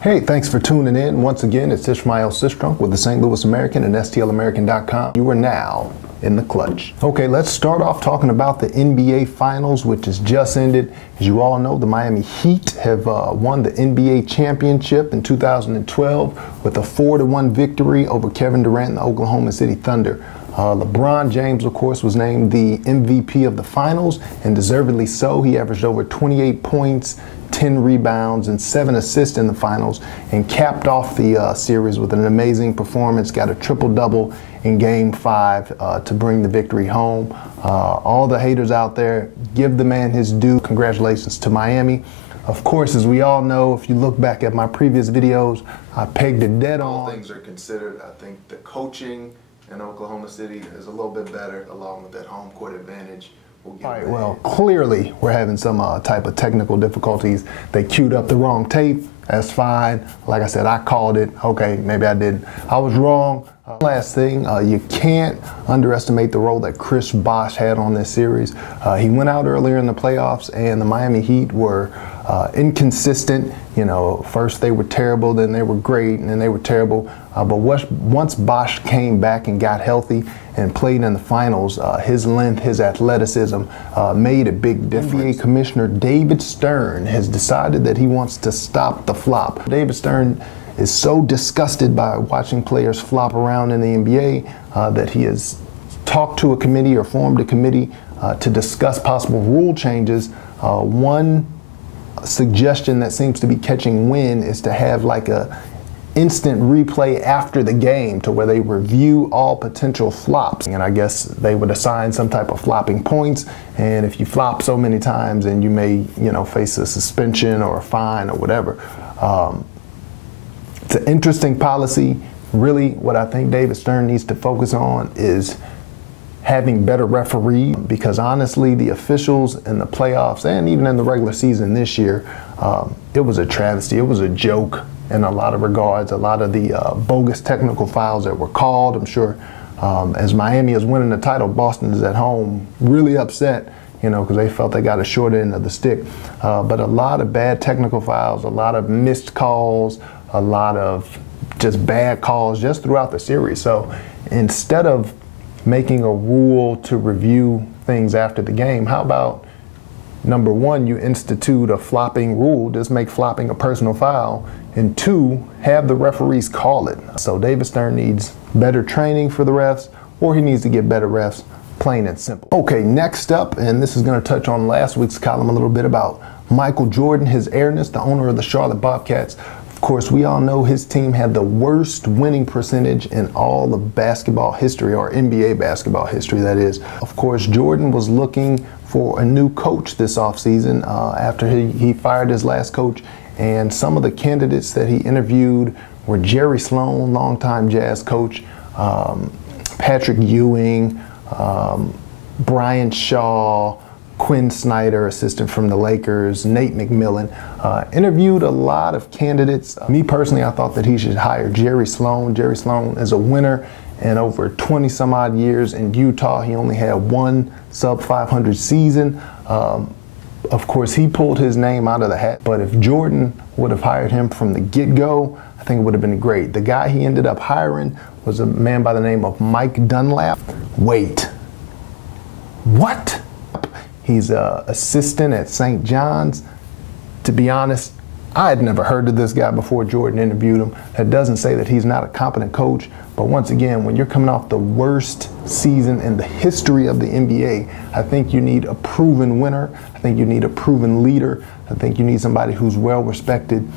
Hey, thanks for tuning in. Once again, it's Ishmael Sistrunk with the St. Louis American and STLamerican.com. You are now in the clutch. Okay, let's start off talking about the NBA Finals, which has just ended. As you all know, the Miami Heat have won the NBA championship in 2012 with a 4-1 victory over Kevin Durant and the Oklahoma City Thunder. LeBron James, of course, was named the MVP of the finals, and deservedly so. He averaged over 28 points, 10 rebounds, and 7 assists in the finals, and capped off the series with an amazing performance. Got a triple-double in Game 5 to bring the victory home. All the haters out there, give the man his due. Congratulations to Miami. Of course, as we all know, if you look back at my previous videos, I pegged it dead on. All things are considered, I think the coaching in Oklahoma City is a little bit better, along with that home court advantage. All right, well, clearly we're having some type of technical difficulties. They queued up the wrong tape. That's fine. Like I said, I called it. Okay, maybe I didn't. I was wrong. Last thing, you can't underestimate the role that Chris Bosh had on this series. He went out earlier in the playoffs, and the Miami Heat were inconsistent. You know, first they were terrible, then they were great, and then they were terrible. But once Bosh came back and got healthy and played in the finals, his length, his athleticism made a big difference. NBA Commissioner David Stern has decided that he wants to stop the flop. David Stern is so disgusted by watching players flop around in the NBA that he has talked to a committee or formed a committee to discuss possible rule changes. One suggestion that seems to be catching wind is to have like a instant replay after the game, to where they review all potential flops. And I guess they would assign some type of flopping points. And if you flop so many times, then you may, face a suspension or a fine or whatever. It's an interesting policy. Really, what I think David Stern needs to focus on is having better referees, because honestly, the officials in the playoffs and even in the regular season this year, it was a travesty. It was a joke in a lot of regards. A lot of the bogus technical fouls that were called. I'm sure as Miami is winning the title, Boston is at home really upset, because they felt they got a short end of the stick. But a lot of bad technical fouls, a lot of missed calls, a lot of just bad calls just throughout the series. So instead of making a rule to review things after the game, how about number one, you institute a flopping rule, just make flopping a personal foul, and two, have the referees call it. So David Stern needs better training for the refs, or he needs to get better refs, plain and simple. Okay, next up, and this is going to touch on last week's column a little bit about Michael Jordan, his heiress, the owner of the Charlotte Bobcats. Of course, we all know his team had the worst winning percentage in all of basketball history, or NBA basketball history, that is. Of course, Jordan was looking for a new coach this offseason after he fired his last coach, and some of the candidates that he interviewed were Jerry Sloan, longtime Jazz coach, Patrick Ewing, Brian Shaw, Quinn Snyder, assistant from the Lakers, Nate McMillan, interviewed a lot of candidates. Me personally, I thought that he should hire Jerry Sloan. Jerry Sloan is a winner, and over 20 some odd years in Utah, he only had one sub 500 season. Of course, he pulled his name out of the hat, but if Jordan would have hired him from the get-go, I think it would have been great. The guy he ended up hiring was a man by the name of Mike Dunlap. Wait, what? He's an assistant at St. John's. To be honest, I had never heard of this guy before Jordan interviewed him. That doesn't say that he's not a competent coach, but once again, when you're coming off the worst season in the history of the NBA, I think you need a proven winner. I think you need a proven leader. I think you need somebody who's well respected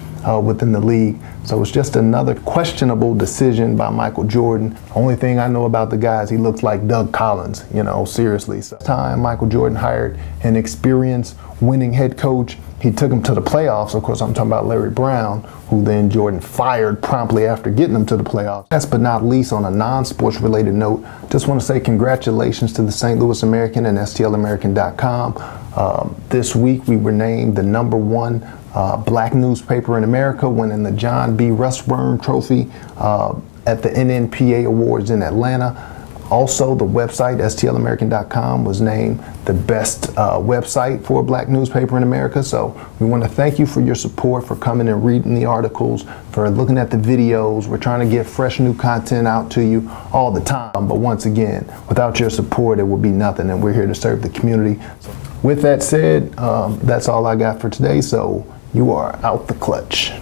within the league. So it's just another questionable decision by Michael Jordan. Only thing I know about the guy is he looks like Doug Collins, seriously. So time Michael Jordan hired an experienced winning head coach. He took him to the playoffs. Of course, I'm talking about Larry Brown, who then Jordan fired promptly after getting him to the playoffs. Last but not least, on a non-sports related note, just want to say congratulations to the St. Louis American and STLamerican.com. This week we were named the #1 black newspaper in America, winning the John B. Rushburn Trophy at the NNPA Awards in Atlanta. Also, the website, stlamerican.com, was named the best website for a black newspaper in America. So we want to thank you for your support, for coming and reading the articles, for looking at the videos. We're trying to get fresh new content out to you all the time. But once again, without your support, it would be nothing, and we're here to serve the community. So with that said, that's all I got for today. So you are out the clutch.